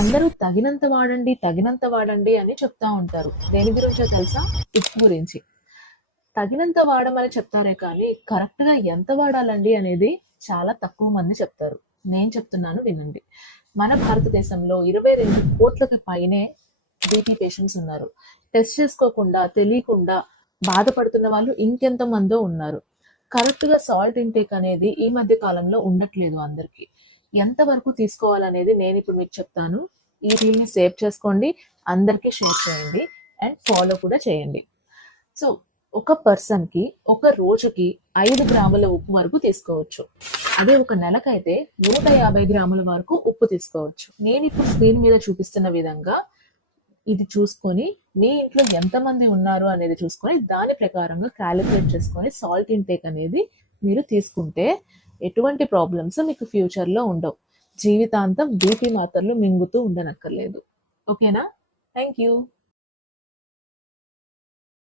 అందరూ తగినంత వాడండి అని చెప్తా ఉంటారు. దేని గురించో తెలుసా? ఉప్పు గురించి. తగినంత వాడమని చెప్తారే కానీ కరెక్ట్‌గా ఎంత వాడాలండి అనేది చాలా తక్కువ మంది చెప్తారు. నేను చెప్తున్నాను వినండి. మన భారతదేశంలో 22 కోట్లకి పైనే బీపీ పేషెంట్స్ ఉన్నారు. టెస్ట్ చేసుకోకుండా, తెలియకుండా బాధపడుతున్న వాళ్ళు ఇంకెంత మందో ఉన్నారు. కరెక్ట్‌గా సాల్ట్ ఇంటేక్ అనేది ఈ మధ్య కాలంలో ఉండట్లేదు అందరికి. ఎంతవరకు తీసుకోవాలనేది నేనిప్పుడు మీకు చెప్తాను. ఈ రీల్‌ని సేవ్ చేసుకోండి. అందరికీ షేర్ చేయండి. అండ్ ఫాలో కూడా చేయండి. సో, ఒక పర్సన్‌కి ఒక రోజుకి 5 గ్రాముల ఉప్పు వరకు తీసుకోవచ్చు. అదే ఒక నెలకైతే 150 గ్రాముల వరకు ఉప్పు తీసుకోవచ్చు. నేనిప్పుడు స్క్రీన్ మీద చూపిస్తున్న విధంగా ఇది చూసుకొని మీ ఇంట్లో ఎంతమంది ఉన్నారు అనేది చూసుకొని దాని ప్రకారంగా క్యాలిక్యులేట్ చేసుకొని సాల్ట్ ఇంటేక్ అనేది మీరు తీసుకుంటే ఎటువంటి ప్రాబ్లమ్స్ మీకు ఫ్యూచర్‌లో ఉండవు. జీవితాంతం బీపీ మాత్రలు మింగుతూ ఉండనక్కర్లేదు. ఓకేనా? Thank you.